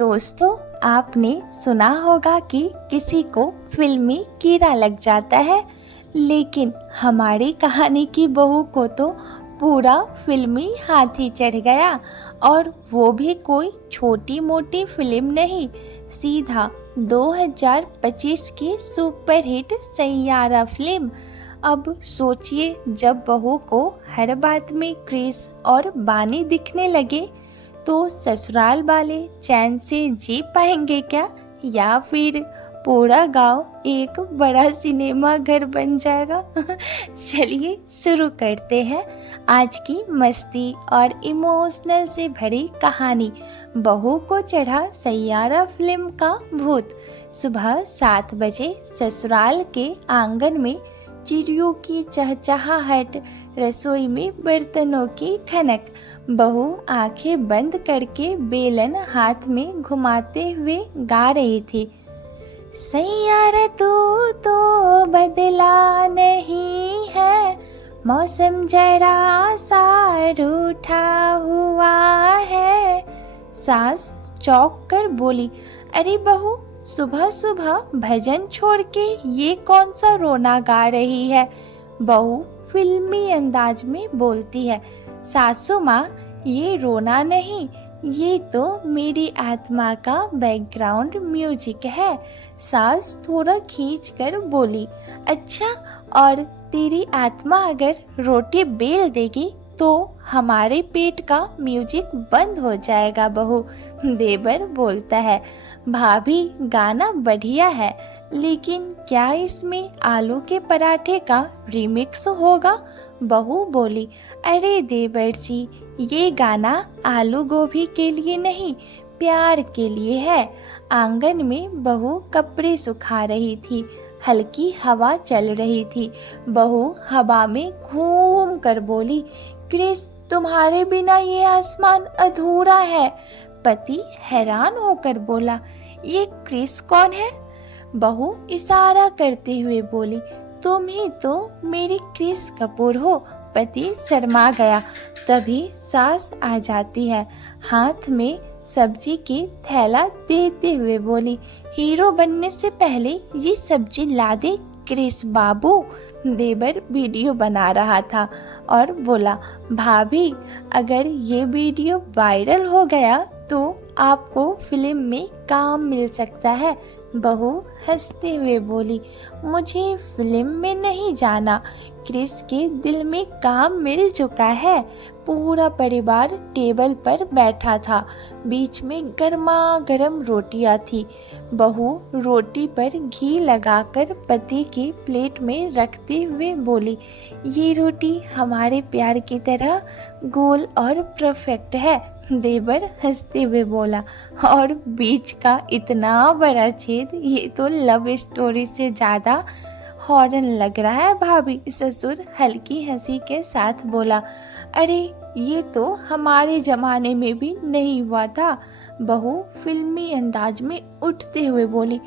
दोस्तों, आपने सुना होगा कि किसी को फिल्मी कीड़ा लग जाता है, लेकिन हमारी कहानी की बहू को तो पूरा फिल्मी हाथी चढ़ गया। और वो भी कोई छोटी मोटी फिल्म नहीं, सीधा 2025 की सुपरहिट सैयारा फिल्म। अब सोचिए, जब बहू को हर बात में क्रिस और बानी दिखने लगे तो ससुराल वाले चैन से जी पाएंगे क्या, या फिर पूरा गांव एक बड़ा सिनेमा घर बन जाएगा। चलिए शुरू करते हैं आज की मस्ती और इमोशनल से भरी कहानी, बहू को चढ़ा सैयारा फिल्म का भूत। सुबह 7 बजे ससुराल के आंगन में चिड़ियों की चहचहाहट, रसोई में बर्तनों की खनक। बहू आंखें बंद करके बेलन हाथ में घुमाते हुए गा रही थी। सैयारा तू तो बदला नहीं है, मौसम जरा सा रूठा हुआ है। सास चौंक कर बोली, अरे बहू, सुबह सुबह भजन छोड़ के ये कौन सा रोना गा रही है। बहू फिल्मी अंदाज में बोलती है, सासू माँ, ये रोना नहीं, ये तो मेरी आत्मा का बैकग्राउंड म्यूजिक है। सास थोड़ा खींच कर बोली, अच्छा, और तेरी आत्मा अगर रोटी बेल देगी तो हमारे पेट का म्यूजिक बंद हो जाएगा। बहू देवर बोलता है, भाभी गाना बढ़िया है, लेकिन क्या इसमें आलू के पराठे का रिमिक्स होगा। बहू बोली, अरे देवर जी, ये गाना आलू गोभी के लिए नहीं, प्यार के लिए है। आंगन में बहू कपड़े सुखा रही थी, हल्की हवा चल रही थी। बहू हवा में घूम कर बोली, क्रिस, तुम्हारे बिना ये आसमान अधूरा है। पति हैरान होकर बोला, ये क्रिस कौन है। बहू इशारा करते हुए बोली, तुम ही तो मेरी क्रिस कपूर हो। पति शर्मा गया। तभी सास आ जाती है, हाथ में सब्जी की थैला देते हुए बोली, हीरो बनने से पहले ये सब्जी ला दे क्रिस बाबू। देवर वीडियो बना रहा था और बोला, भाभी, अगर ये वीडियो वायरल हो गया तो आपको फिल्म में काम मिल सकता है। बहू हंसते हुए बोली, मुझे फिल्म में नहीं जाना, क्रिस के दिल में काम मिल चुका है। पूरा परिवार टेबल पर बैठा था, बीच में गर्मा गर्म रोटियां थी। बहू रोटी पर घी लगाकर पति की प्लेट में रखते हुए बोली, ये रोटी हमारे प्यार की तरह गोल और परफेक्ट है। देवर हंसते हुए बोला, और बीच का इतना बड़ा छेद, ये तो लव स्टोरी से ज्यादा हॉरर लग रहा है भाभी। ससुर हल्की हंसी के साथ बोला, अरे ये तो हमारे जमाने में भी नहीं हुआ था। बहू फिल्मी अंदाज में उठते हुए बोली,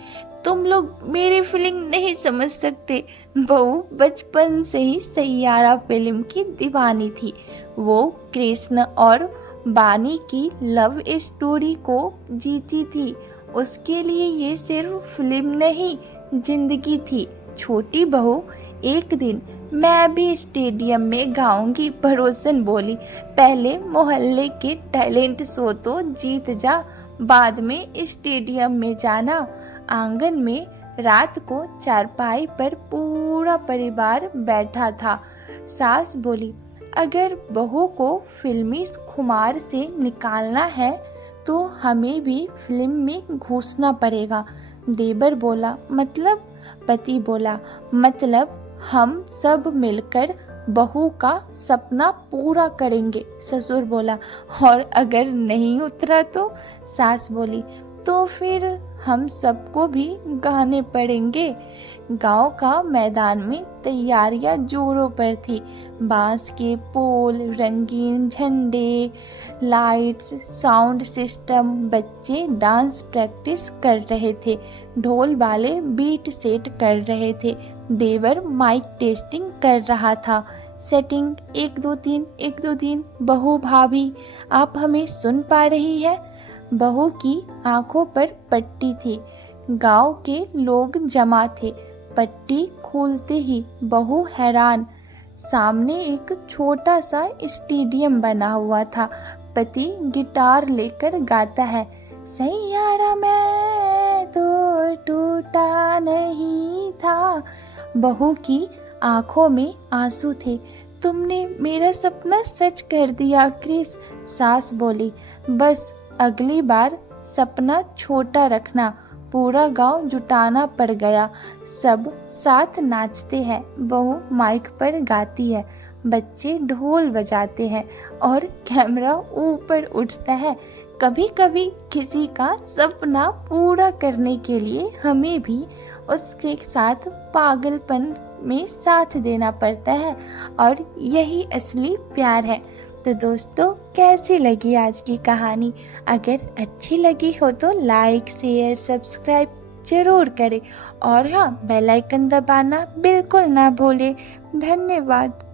तुम लोग मेरी फीलिंग नहीं समझ सकते। बहू बचपन से ही सैयारा फिल्म की दीवानी थी। वो कृष्ण और बानी की लव स्टोरी को जीती थी। उसके लिए ये सिर्फ फिल्म नहीं, जिंदगी थी। छोटी बहू, एक दिन मैं भी स्टेडियम में गाऊंगी, पड़ोसन बोली। पहले मोहल्ले के टैलेंट शो तो जीत जा, बाद में स्टेडियम में जाना। आंगन में रात को चारपाई पर पूरा परिवार बैठा था। सास बोली, अगर बहू को फिल्मी खुमार से निकालना है तो हमें भी फिल्म में घुसना पड़ेगा। देवर बोला, मतलब। पति बोला, मतलब हम सब मिलकर बहू का सपना पूरा करेंगे। ससुर बोला, और अगर नहीं उतरा तो। सास बोली, तो फिर हम सबको भी गाने पड़ेंगे। गांव का मैदान में तैयारियां जोरों पर थी। बांस के पोल, रंगीन झंडे, लाइट्स, साउंड सिस्टम, बच्चे डांस प्रैक्टिस कर रहे थे। ढोल वाले बीट सेट कर रहे थे। देवर माइक टेस्टिंग कर रहा था। सेटिंग 1 2 3 1 2 3। बहू भाभी, आप हमें सुन पा रही है। बहू की आंखों पर पट्टी थी। गांव के लोग जमा थे। पट्टी खोलते ही बहू हैरान। सामने एक छोटा सा स्टेडियम बना हुआ था। पति गिटार लेकर गाता है, सैयारा मैं तो टूटा नहीं था। बहू की आंखों में आंसू थे। तुमने मेरा सपना सच कर दिया क्रिस, सास बोली। बस अगली बार सपना छोटा रखना। पूरा गांव जुटाना पड़ गया। सब साथ नाचते हैं। बहू माइक पर गाती है, बच्चे ढोल बजाते हैं और कैमरा ऊपर उठता है। कभी कभी किसी का सपना पूरा करने के लिए हमें भी उसके साथ पागलपन में साथ देना पड़ता है, और यही असली प्यार है। तो दोस्तों, कैसी लगी आज की कहानी? अगर अच्छी लगी हो तो लाइक, शेयर, सब्सक्राइब जरूर करें, और हाँ, बेल आइकन दबाना बिल्कुल ना भूलें। धन्यवाद।